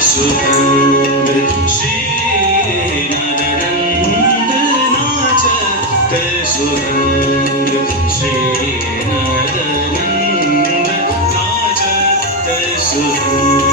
सुभंग श्रीनदनंद नाचत सुभंग श्रीनदनंद नाचत सुभंग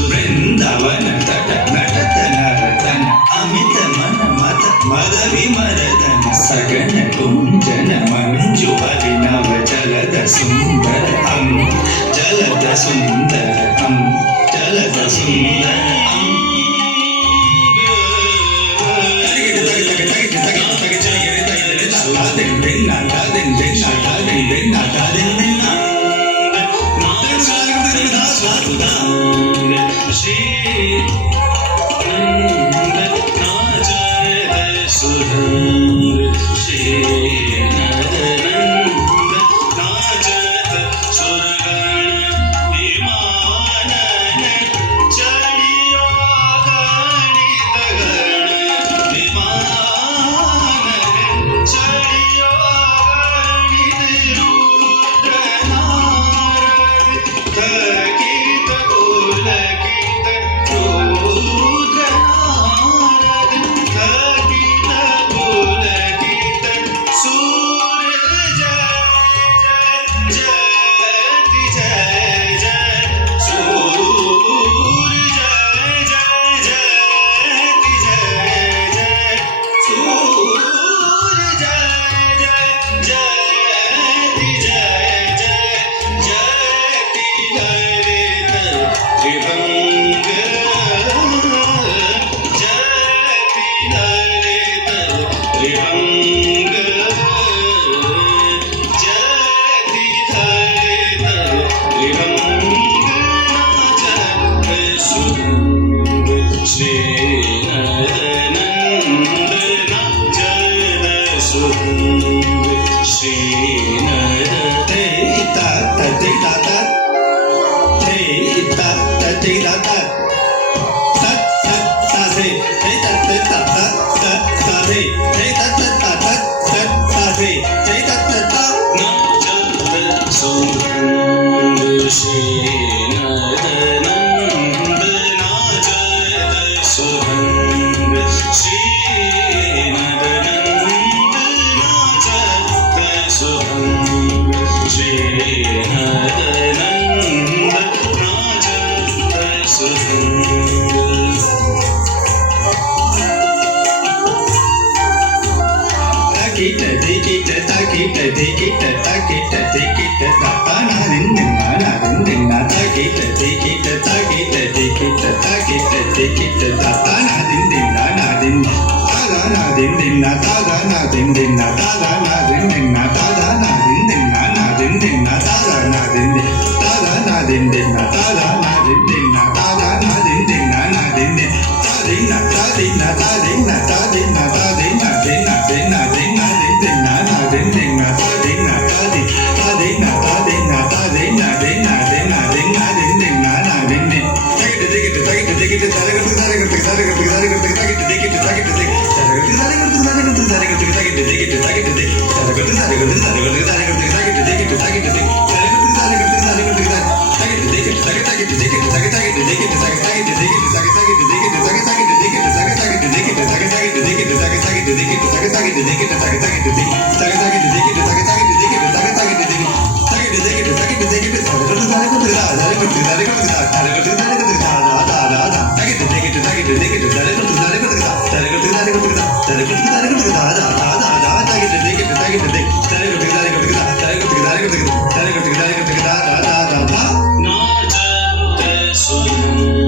वृंदावन तट नटत नरतन अमित मन मत मद विमरदन सगन कुंजन मंजु अभिनव जलद सुंदर जलद सुंदर जलद सुंदर Nata tada na din din na tada na din din na tada na din din na din din na tada na din din tada na din din na tada na din din na tada na din din na din din ta din na ta din na ta din na ta din na ta din na din na din na din na din din na din din na ta din na ta din ta din na ta din na ta din na din na din na din na din din na din din take it नाचत सुरंग